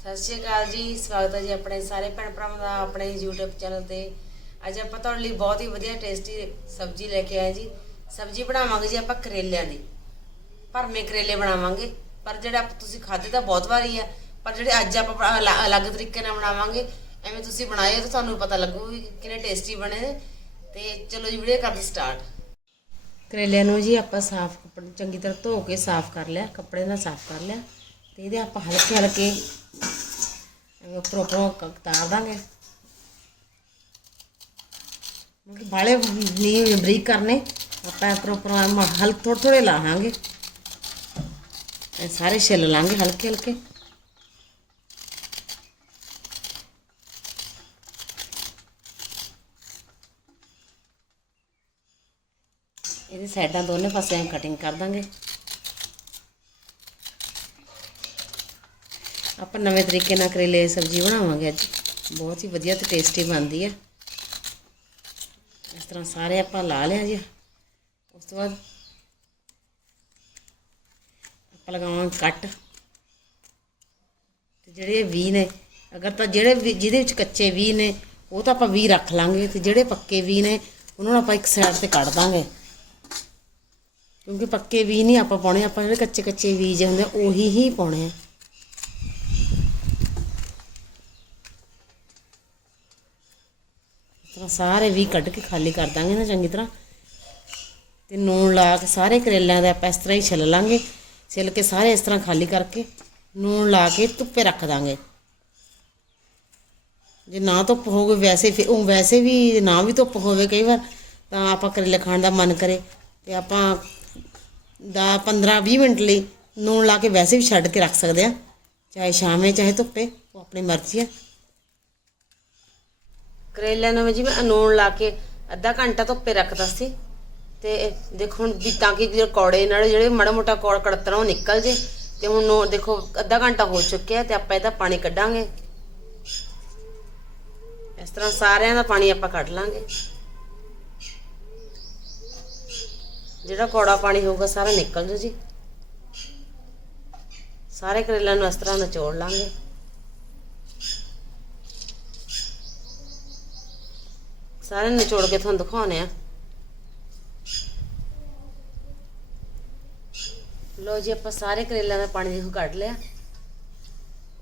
ਸਤਿ ਸ਼੍ਰੀ ਅਕਾਲ ਜੀ, ਸਵਾਗਤ ਹੈ ਜੀ ਆਪਣੇ ਸਾਰੇ ਭੈਣ ਭਰਾਵਾਂ ਦਾ ਆਪਣੇ YouTube ਚੈਨਲ ਤੇ। ਅੱਜ ਆਪਾਂ ਤੁਹਾਡੇ ਲਈ ਬਹੁਤ ਹੀ ਵਧੀਆ ਟੇਸਟੀ ਸਬਜ਼ੀ ਲੈ ਕੇ ਆਏ ਜੀ। ਸਬਜ਼ੀ ਬਣਾਵਾਂਗੇ ਜੀ ਆਪਾਂ ਕਰੇਲਿਆਂ ਦੀ। ਭਰਮੇ ਕਰੇਲੇ ਬਣਾਵਾਂਗੇ। ਪਰ ਜਿਹੜਾ ਆਪ ਤੁਸੀਂ ਖਾਦੇ ਤਾਂ ਬਹੁਤ ਵਾਰੀ ਆ, ਪਰ ਜਿਹੜੇ ਅੱਜ ਆਪਾਂ ਅਲ- ਅਲੱਗ ਤਰੀਕੇ ਨਾਲ ਬਣਾਵਾਂਗੇ, ਐਵੇਂ ਤੁਸੀਂ ਬਣਾਏ ਤਾਂ ਤੁਹਾਨੂੰ ਪਤਾ ਲੱਗੂ ਵੀ ਕਿੰਨੇ ਟੇਸਟੀ ਬਣੇ ਨੇ। ਤੇ ਚਲੋ ਜੀ ਵੀਡੀਓ ਕਰਦੇ ਸਟਾਰਟ ਕਰੇਲਿਆਂ ਨੂੰ ਜੀ ਆਪਾਂ ਸਾਫ਼ ਕੱਪੜੇ, ਚੰਗੀ ਤਰ੍ਹਾਂ ਧੋ ਕੇ ਸਾਫ਼ ਕਰ ਲਿਆ ਕੱਪੜੇ ਨਾਲ ਸਾਫ਼ ਕਰ ਲਿਆ। ਤੇ ਇਹਦੇ ਆਪਾਂ ਹਲਕੇ ਹਲਕੇ ਉੱਪਰ ਉੱਪਰੋਂ ਤਾਰ ਦਾਂਗੇ। ਬਾਲੇ ਨਹੀਂ ਬਰੀਕ ਕਰਨੇ, ਆਪਾਂ ਉੱਪਰੋਂ ਉੱਪਰ ਹਲ ਥੋੜੇ ਥੋੜੇ ਲਾਹਾਂਗੇ ਸਾਰੇ ਛਿੱਲ ਲਾਂਗੇ ਹਲਕੇ ਹਲਕੇ। ਇਹਦੀ ਸਾਈਡਾਂ ਦੋਨੇ ਪਾਸੇ ਕਟਿੰਗ ਕਰ ਦਾਂਗੇ। ਆਪਾਂ ਨਵੇਂ ਤਰੀਕੇ ਨਾਲ ਕਰੇਲੇ ਦੀ ਸਬਜ਼ੀ ਬਣਾਵਾਂਗੇ ਅੱਜ। ਬਹੁਤ ਹੀ ਵਧੀਆ ਤੇ ਟੇਸਟੀ ਬਣਦੀ ਹੈ ਇਸ ਤਰ੍ਹਾਂ ਸਾਰੇ ਆਪਾਂ ਲਾ ਲਿਆ ਜੀ। ਉਸ ਤੋਂ ਬਾਅਦ ਆਪਾਂ ਲਗਾਵਾਂਗੇ ਕੱਟ। ਤੇ ਜਿਹੜੇ ਵੀ ਨੇ ਅਗਰ ਤਾਂ ਜਿਹੜੇ ਵੀ- ਜਿਹਦੇ ਵਿੱਚ ਕੱਚੇ ਵੀ ਨੇ ਉਹ ਤਾਂ ਆਪਾਂ ਵੀ ਰੱਖ ਲਾਂਗੇ ਤੇ ਜਿਹੜੇ ਪੱਕੇ ਵੀ ਨੇ ਉਹਨਾਂ ਨੂੰ ਆਪਾਂ ਇੱਕ ਸਾਈਡ ਤੇ ਕੱਢ ਦਾਂਗੇ। ਕਿਉਂਕਿ ਪੱਕੇ ਵੀ ਨਹੀਂ ਆਪਾਂ ਪਾਉਣੇ ਆਪਾਂ ਜਿਹੜੇ ਕੱਚੇ ਕੱਚੇ ਬੀਜ ਹੁੰਦੇ ਆ, ਉਹੀ ਹੀ ਪਾਉਣੇ ਆ। ਤਰ੍ਹਾਂ ਸਾਰੇ ਵੀ ਕੱਢ ਕੇ ਖਾਲੀ ਕਰ ਦਾਂਗੇ ਨਾ ਚੰਗੀ ਤਰ੍ਹਾਂ। ਤੇ ਨੂਣ ਲਾ ਕੇ ਸਾਰੇ ਕਰੇਲਿਆਂ ਦਾ ਆਪਾਂ ਇਸ ਤਰ੍ਹਾਂ ਹੀ ਛਿੱਲ ਲਾਂਗੇ। ਛਿੱਲ ਕੇ ਸਾਰੇ ਇਸ ਤਰ੍ਹਾਂ ਖਾਲੀ ਕਰਕੇ ਨੂਣ ਲਾ ਕੇ ਧੁੱਪੇ ਰੱਖ ਦਾਂਗੇ। ਜੇ ਨਾ ਧੁੱਪ ਹੋਵੇ ਵੈਸੇ ਫਿਰ ਉਹ ਵੈਸੇ ਵੀ ਨਾ ਵੀ ਧੁੱਪ ਹੋਵੇ ਕਈ ਵਾਰ ਤਾਂ ਆਪਾਂ ਕਰੇਲੇ ਖਾਣ ਦਾ ਮਨ ਕਰੇ। ਤੇ ਆਪਾਂ ਦਾ 15 20 ਮਿੰਟ ਲਈ ਨੂਣ ਲਾ ਕੇ ਵੈਸੇ ਵੀ ਛੱਡ ਕੇ ਰੱਖ ਸਕਦੇ ਆ ਚਾਹੇ ਸ਼ਾਮੇ ਚਾਹੇ ਧੁੱਪੇ, ਉਹ ਆਪਣੀ ਮਰਜ਼ੀ ਆ ਕਰੇਲਿਆਂ ਨੂੰ ਵੀ ਜੀ ਮੈਂ ਨੂਣ ਲਾ ਕੇ ਅੱਧਾ ਘੰਟਾ ਧੁੱਪੇ ਰੱਖਦਾ ਸੀ। ਤੇ ਦੇਖੋ ਹੁਣ ਵੀ ਤਾਂ ਕਿ ਜਿਹੜੇ ਕੌੜੇ ਨਾਲ ਜਿਹੜੇ ਮਾੜਾ ਮੋਟਾ ਕੌੜ ਕੜਤਣਾ ਉਹ ਨਿਕਲ ਜੇ ਤੇ ਹੁਣ ਨੂਣ ਦੇਖੋ ਅੱਧਾ ਘੰਟਾ ਹੋ ਚੁੱਕਿਆ ਤੇ ਆਪਾਂ ਇਹਦਾ ਪਾਣੀ ਕੱਢਾਂਗੇ। ਇਸ ਤਰ੍ਹਾਂ ਸਾਰਿਆਂ ਦਾ ਪਾਣੀ ਆਪਾਂ ਕੱਢ ਲਾਂਗੇ। ਜਿਹੜਾ ਕੌੜਾ ਪਾਣੀ ਹੋਊਗਾ ਸਾਰਾ ਨਿਕਲ ਜੂ ਜੀ। ਸਾਰੇ ਕਰੇਲਿਆਂ ਨੂੰ ਇਸ ਤਰ੍ਹਾਂ ਨਿਚੋੜ ਲਾਂਗੇ। ਸਾਰੇ ਨਿਚੋੜ ਕੇ ਤੁਹਾਨੂੰ ਦਿਖਾਉਣੇ ਆ। ਲੋ ਜੀ, ਆਪਾਂ ਸਾਰੇ ਕਰੇਲਿਆਂ ਦਾ ਪਾਣੀ ਦੇਖੋ ਕੱਢ ਲਿਆ।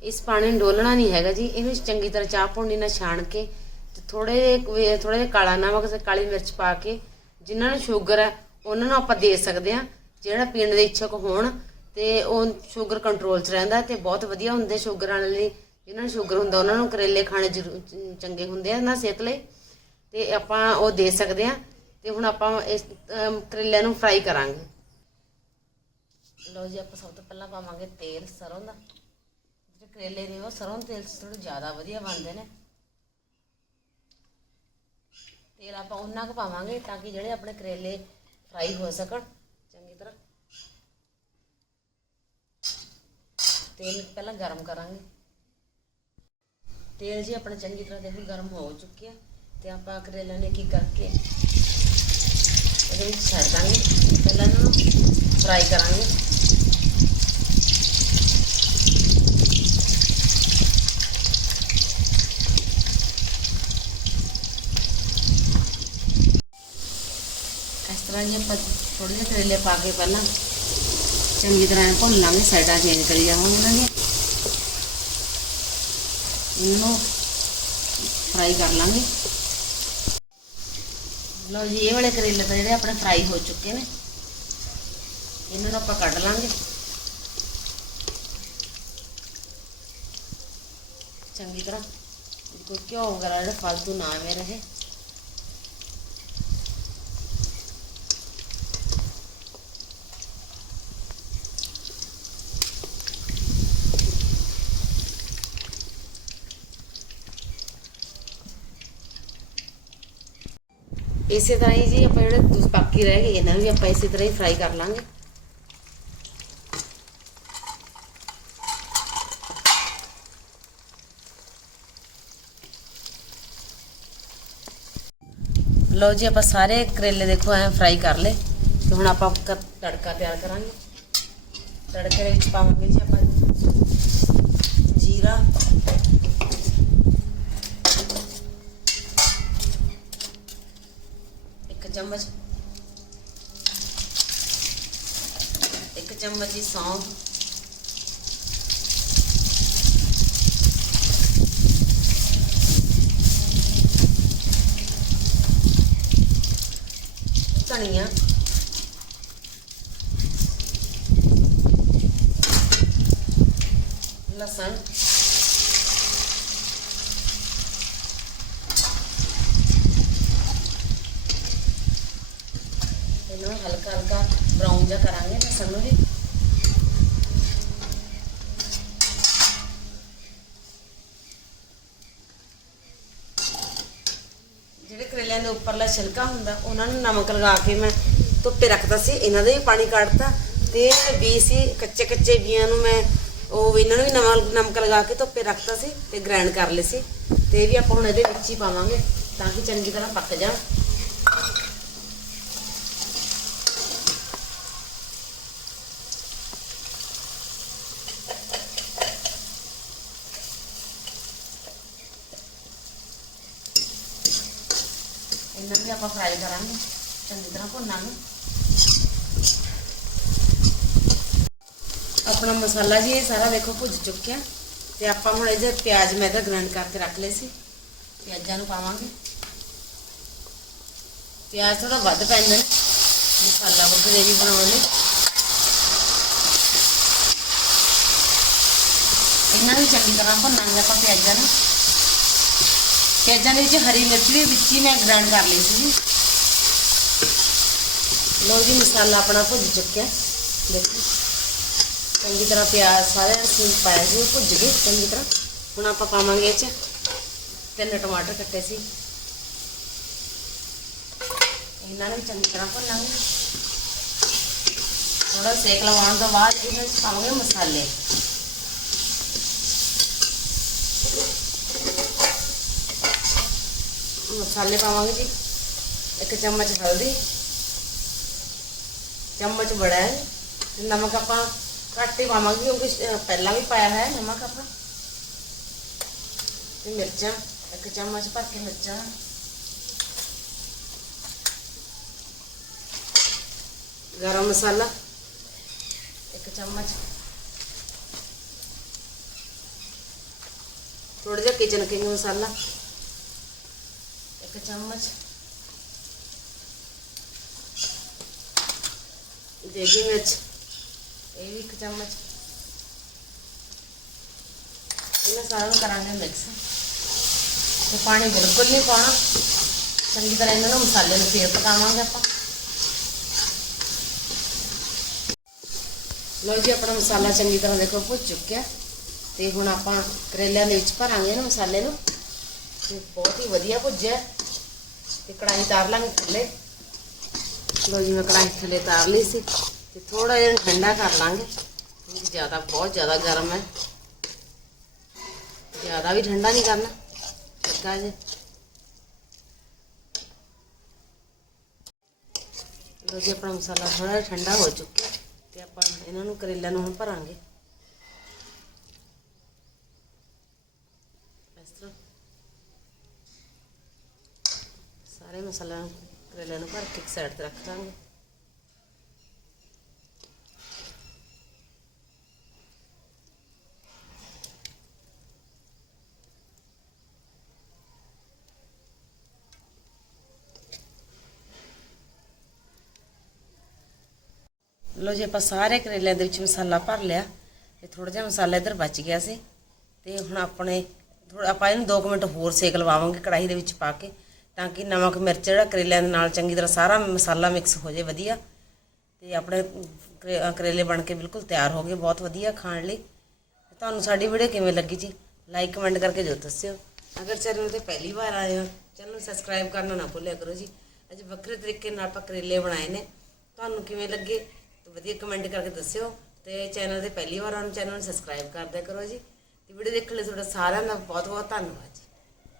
ਇਸ ਪਾਣੀ ਨੂੰ ਡੋਲਣਾ ਨਹੀਂ ਹੈਗਾ ਜੀ, ਇਹਨੂੰ ਚੰਗੀ ਤਰ੍ਹਾਂ ਚਾਹ ਪੌਣੀ ਨਾਲ ਛਾਣ ਕੇ ਤੇ ਥੋੜੇ ਥੋੜੇ ਜਿਹਾ ਕਾਲਾ ਨਮਕ ਤੇ ਕਾਲੀ ਮਿਰਚ ਪਾ ਕੇ, ਜਿਨ੍ਹਾਂ ਨੂੰ ਸ਼ੂਗਰ ਹੈ, ਉਹਨਾਂ ਨੂੰ ਆਪਾਂ ਦੇ ਸਕਦੇ ਆ ਜਿਹੜਾ ਪੀਣ ਦੇ ਇੱਛਕ ਹੋਣ ਤੇ ਉਹ ਸ਼ੂਗਰ ਕੰਟਰੋਲ 'ਚ ਰਹਿੰਦਾ ਤੇ ਬਹੁਤ ਵਧੀਆ ਹੁੰਦੇ ਸ਼ੂਗਰ ਵਾਲੇ ਲਈ। ਜਿਨ੍ਹਾਂ ਨੂੰ ਸ਼ੂਗਰ ਹੁੰਦਾ, ਉਹਨਾਂ ਨੂੰ ਕਰੇਲੇ ਖਾਣੇ ਜ਼ਰੂ- ਚੰਗੇ ਹੁੰਦੇ ਆ ਨਾ ਸਿਹਤ ਲਈ। ਤੇ ਆਪਾਂ ਉਹ ਦੇ ਸਕਦੇ ਆ ਤੇ ਹੁਣ ਆਪਾਂ ਇਸ ਕਰੇਲਿਆਂ ਨੂੰ ਫਰਾਈ ਕਰਾਂਗੇ। ਲਓ ਜੀ, ਆਪਾਂ ਸਭ ਤੋਂ ਪਹਿਲਾਂ ਪਾਵਾਂਗੇ ਤੇਲ ਸਰੋਂ ਦਾ। ਜਿਹੜੇ ਕਰੇਲੇ ਨੇ ਉਹ ਸਰੋਂ ਦੇ ਤੇਲ 'ਚ ਥੋੜੇ ਜ਼ਿਆਦਾ ਵਧੀਆ ਬਣਦੇ ਨੇ। ਤੇਲ ਆਪਾਂ ਉਹਨਾਂ ਕੁ ਪਾਵਾਂਗੇ ਤਾਂ ਕਿ ਜਿਹੜੇ ਆਪਣੇ ਕਰੇਲੇ ਫਰਾਈ ਹੋ ਸਕਣ। ਚੰਗੀ ਤਰ੍ਹਾਂ। ਤੇਲ ਪਹਿਲਾਂ ਗਰਮ ਕਰਾਂਗੇ। ਤੇਲ ਜੀ ਆਪਣਾ ਚੰਗੀ ਤਰ੍ਹਾਂ ਦੇਖੋ ਗਰਮ ਹੋ ਚੁੱਕਿਆ। ਤੇ ਆਪਾਂ ਕਰੇਲਿਆਂ ਨੇ ਕੀ ਕਰਕੇ? ਇਹਦੇ ਵਿੱਚ ਛੱਡ ਦਾਂਗੇ। ਪਹਿਲਾਂ ਇਹਨਾਂ ਨੂੰ ਫਰਾਈ ਕਰਾਂਗੇ। ਇਸ ਤਰ੍ਹਾਂ ਜੀ ਆਪਾਂ ਥੋੜੇ ਜਿਹੇ ਕਰੇਲੇ ਪਾ ਕੇ ਪਹਿਲਾਂ ਚੰਗੀ ਤਰ੍ਹਾਂ ਇਹਨੂੰ ਭੁੰਨ ਲਾਂਗੇ, ਸਾਈਡਾਂ ਚੇਂਜ ਕਰੀ ਜਾਵਾਂਗੇ ਇਹਨਾਂ ਦੀਆਂ ਇਹਨੂੰ ਫਰਾਈ ਕਰ ਲਾਂਗੇ। ਲਓ ਜੀ, ਇਹ ਵਾਲੇ ਕਰੇਲੇ ਤਾਂ ਜਿਹੜੇ ਆਪਣੇ ਫਰਾਈ ਹੋ ਚੁੱਕੇ ਨੇ। ਇਹਨਾਂ ਨੂੰ ਆਪਾਂ ਕੱਢ ਲਾਂਗੇ। ਚੰਗੀ ਤਰ੍ਹਾਂ। ਕੋਈ ਘਿਓ ਵਗੈਰਾ ਜਿਹੜਾ ਫालतू ਨਾ ਆਵੇ ਰਹੇ। ਇਸੇ ਤਰ੍ਹਾਂ ਹੀ ਜੀ ਆਪਾਂ ਜਿਹੜੇ ਦੂਸ ਬਾਕੀ ਰਹਿ ਗਏ ਇਹਨਾਂ ਨੂੰ ਵੀ ਆਪਾਂ ਇਸੇ ਤਰ੍ਹਾਂ ਹੀ ਫਰਾਈ ਕਰ ਲਾਂਗੇ ਲਓ ਜੀ ਆਪਾਂ ਸਾਰੇ ਕਰੇਲੇ ਦੇਖੋ ਐ ਫਰਾਈ ਕਰ ਲਏ ਤੇ ਹੁਣ ਆਪਾਂ ਕ- ਤੜਕਾ ਤਿਆਰ ਕਰਾਂਗੇ ਤੜਕੇ ਦੇ ਵਿੱਚ ਪਾਵਾਂਗੇ ਜੀ ਆਪਾਂ ਜੀਰਾ ਚਮਚ ਇੱਕ ਚਮਚ ਦੀ ਸੌਂਫ ਧਨੀਆ ਲਸਣ ਬਰਾਊਨ ਕਰਾਂਗੇ ਲਸਣ ਨੂੰ ਵੀ ਜਿਹੜੇ ਕਰੇਲਿਆਂ ਦੇ ਉੱਪਰਲਾ ਛਿਲਕਾ ਹੁੰਦਾ, ਉਹਨਾਂ ਨੂੰ ਨਮਕ ਲਗਾ ਕੇ ਮੈਂ ਧੁੱਪੇ ਰੱਖਦਾ ਸੀ, ਇਹਨਾਂ ਦਾ ਵੀ ਪਾਣੀ ਕੱਢਤਾ ਤੇ ਬੀ ਸੀ, ਕੱਚੇ ਕੱਚੇ ਬੀਆਂ ਨੂੰ ਮੈਂ ਉਹ ਇਹਨਾਂ ਨੂੰ ਵੀ ਨਮਕ ਨਮਕ ਲਗਾ ਕੇ ਧੁੱਪੇ ਰੱਖਤਾ ਸੀ ਤੇ ਗ੍ਰਾਈਂਡ ਕਰ ਲਏ ਸੀ ਤੇ ਇਹ ਵੀ ਆਪਾਂ ਹੁਣ ਇਹਦੇ ਵਿੱਚ ਹੀ ਪਾਵਾਂਗੇ ਤਾਂ ਕਿ ਚੰਗੀ ਤਰ੍ਹਾਂ ਪੱਕ ਜਾਣ ਇਹਨਾਂ ਨੂੰ ਵੀ ਆਪਾਂ ਫਰਾਈ ਕਰਾਂਗੇ। ਚੰਗੀ ਤਰ੍ਹਾਂ ਭੁੰਨਾਂਗੇ ਆਪਣਾ ਮਸਾਲਾ ਜੀ ਇਹ ਸਾਰਾ ਦੇਖੋ ਭੁੱਜ ਚੁੱਕਿਆ। ਤੇ ਆਪਾਂ ਹੁਣ ਇਹਦੇ ਪਿਆਜ਼ ਮੈਂ ਤਾਂ ਗ੍ਰਾਈਂਡ ਕਰਕੇ ਰੱਖ ਲਏ ਸੀ। ਪਿਆਜ਼ਾਂ ਨੂੰ ਪਾਵਾਂਗੇ। ਪਿਆਜ਼ ਥੋੜਾ ਵੱਧ ਪੈਂਦਾ ਮਸਾਲਾ ਉਹ ਗ੍ਰੇਵੀ ਬਣਾਉਣ ਲਈ। ਇਹਨਾਂ ਨੂੰ ਚੰਗੀ ਤਰ੍ਹਾਂ ਭੁੰਨਾਂਗੇ ਆਪਾਂ ਪਿਆਜ਼ਾਂ ਨੂੰ। ਪਿਆਜ਼ਾਂ ਦੇ ਵਿੱਚ ਹਰੀ ਮਿਰਚ ਵੀ ਵਿੱਚ ਹੀ ਮੈਂ ਗ੍ਰਾਈਂਡ ਕਰ ਲਈ ਸੀ ਲੋ ਜੀ, ਮਸਾਲਾ ਆਪਣਾ ਭੁੱਜ ਚੁੱਕਿਆ। ਦੇਖੋ, ਚੰਗੀ ਤਰ੍ਹਾਂ ਪਿਆਜ਼ ਸਾਰੇ ਅਸੀਂ ਪਾਇਆ ਜੀ ਭੁੱਜ ਗਏ ਚੰਗੀ ਤਰ੍ਹਾਂ। ਹੁਣ ਆਪਾਂ ਪਾਵਾਂਗੇ ਇਹ ਚ ਤਿੰਨ ਟਮਾਟਰ ਕੱਟੇ ਸੀ। ਇਹਨਾਂ ਨੂੰ ਵੀ ਚੰਗੀ ਤਰ੍ਹਾਂ ਭੁੰਨਾਂਗੇ। ਥੋੜਾ ਸੇਕ ਲਵਾਉਣ ਤੋਂ ਬਾਅਦ ਇਹਨਾਂ ਵਿੱਚ ਪਾਵਾਂਗੇ ਮਸਾਲੇ। ਮਸਾਲੇ ਪਾਵਾਂਗੇ ਜੀ। ਇੱਕ ਚਮਚ ਹਲਦੀ, ਚਮਚ ਬੜਾ ਹੈ। ਨਮਕ ਆਪਾਂ ਘੱਟ ਹੀ ਪਾਵਾਂਗੇ ਕਿਉਂਕਿ ਪਹਿਲਾਂ ਵੀ ਪਾਇਆ ਹੈ ਨਮਕ ਆਪਾਂ। ਤੇ ਮਿਰਚਾਂ, ਇੱਕ ਚਮਚ ਭਰ ਕੇ ਮਿਰਚਾਂ। ਗਰਮ ਮਸਾਲਾ, ਇੱਕ ਚਮਚ। ਥੋੜਾ ਜਿਹਾ ਕਿਚਨ ਕਿੰਗ ਮਸਾਲਾ। ਇੱਕ ਚਮਚ। ਦੇਗੀ ਮਿਰਚ ਇਹ ਵੀ ਇੱਕ ਚਮਚ। ਇਹਨਾਂ ਸਾਰਿਆਂ ਨੂੰ ਕਰਾਂਗੇ ਮਿਕਸ ਤੇ ਪਾਣੀ ਬਿਲਕੁਲ ਨਹੀਂ ਪਾਉਣਾ। ਚੰਗੀ ਤਰ੍ਹਾਂ ਇਹਨਾਂ ਨੂੰ ਮਸਾਲੇ ਨੂੰ ਫੇਰ ਪਕਾਵਾਂਗੇ ਆਪਾਂ। ਲੋ ਜੀ, ਆਪਣਾ ਮਸਾਲਾ ਚੰਗੀ ਤਰ੍ਹਾਂ ਦੇਖੋ ਭੁੱਜ ਚੁੱਕਿਆ। ਤੇ ਹੁਣ ਆਪਾਂ ਕਰੇਲਿਆਂ ਦੇ ਵਿੱਚ ਭਰਾਂਗੇ ਇਹਨਾਂ ਮਸਾਲੇ ਨੂੰ। ਤੇ ਬਹੁਤ ਹੀ ਵਧੀਆ ਭੁੱਜਿਆ। ਤੇ ਕੜਾਹੀ ਤਾਰ ਲਾਂਗੇ ਥੱਲੇ। ਲੋ ਜੀ, ਮੈਂ ਕੜਾਹੀ ਥੱਲੇ ਤਾਰ ਲਈ ਸੀ ਤੇ ਥੋੜਾ ਜਿਹਾ ਠੰਡਾ ਕਰ ਲਾਂਗੇ। ਕਿਉਂਕਿ ਜ਼ਿਆਦਾ, ਬਹੁਤ ਜ਼ਿਆਦਾ ਗਰਮ ਹੈ। ਜ਼ਿਆਦਾ ਵੀ ਠੰਡਾ ਨਹੀਂ ਕਰਨਾ। ਟਿੱਕਾ ਜੇ ਲੋ ਜੀ, ਆਪਣਾ ਮਸਾਲਾ ਥੋੜਾ ਜਿਹਾ ਠੰਡਾ ਹੋ ਚੁੱਕਿਆ। ਤੇ ਆਪਾਂ ਇਹਨਾਂ ਨੂੰ ਕਰੇਲਿਆਂ ਨੂੰ ਹੁਣ ਭਰਾਂਗੇ ਇਸ ਤਰ੍ਹਾਂ ਸਾਰੇ ਮਸਾਲਾ ਕਰੇਲਿਆਂ ਨੂੰ ਭਰ ਕੇ ਇੱਕ ਸਾਈਡ ਤੇ ਰੱਖ ਦਾਂਗੇ। ਲੋ ਜੀ, ਆਪਾਂ ਸਾਰੇ ਕਰੇਲਿਆਂ ਦੇ ਵਿੱਚ ਮਸਾਲਾ ਭਰ ਲਿਆ। ਤੇ ਥੋੜਾ ਜਿਹਾ ਮਸਾਲਾ ਇੱਧਰ ਬਚ ਗਿਆ ਸੀ। ਤੇ ਹੁਣ ਆਪਣੇ ਥੋੜਾ ਆਪਾਂ ਇਹਨੂੰ 2 ਮਿੰਟ ਹੋਰ ਸੇਕ ਲਵਾਵਾਂਗੇ ਕੜਾਹੀ ਦੇ ਵਿੱਚ ਪਾ ਕੇ। ਤਾਂ ਕਿ ਨਮਕ, ਮਿਰਚ ਜਿਹੜਾ ਕਰੇਲਿਆਂ ਦੇ ਨਾਲ ਚੰਗੀ ਤਰ੍ਹਾਂ ਸਾਰਾ ਮਸਾਲਾ ਮਿਕਸ ਹੋ ਜਾਏ, ਵਧੀਆ। ਤੇ ਆਪਣੇ ਕਰੇ- ਕਰੇਲੇ ਬਣ ਕੇ ਬਿਲਕੁਲ ਤਿਆਰ ਹੋ ਗਏ, ਬਹੁਤ ਵਧੀਆ ਖਾਣ ਲਈ। ਤੁਹਾਨੂੰ ਸਾਡੀ ਵੀਡੀਓ ਕਿਵੇਂ ਲੱਗੀ ਜੀ? ਲਾਈਕ ਕਮੈਂਟ ਕਰਕੇ ਜ਼ਰੂਰ ਦੱਸਿਓ। ਅਗਰ ਚੈਨਲ ਤੇ ਪਹਿਲੀ ਵਾਰ ਆਏ ਹੋ ਚੈਨਲ ਨੂੰ ਸਬਸਕ੍ਰਾਈਬ ਕਰਨਾ ਨਾ ਭੁੱਲਿਆ ਕਰੋ ਜੀ। ਅੱਜ ਵੱਖਰੇ ਤਰੀਕੇ ਨਾਲ ਆਪਾਂ ਕਰੇਲੇ ਬਣਾਏ ਨੇ। ਤੁਹਾਨੂੰ ਕਿਵੇਂ ਲੱਗੇ? ਵਧੀਆ ਕਮੈਂਟ ਕਰਕੇ ਦੱਸਿਓ। ਤੇ ਚੈਨਲ ਤੇ ਪਹਿਲੀ ਵਾਰ ਆਉਣ ਚੈਨਲ ਨੂੰ ਸਬਸਕ੍ਰਾਈਬ ਕਰ ਦਿਆ ਕਰੋ ਜੀ। ਤੇ ਵੀਡੀਓ ਦੇਖਣ ਲਈ ਤੁਹਾਡਾ ਸਾਰਿਆਂ ਦਾ ਬਹੁਤ ਬਹੁਤ ਧੰਨਵਾਦ ਜੀ।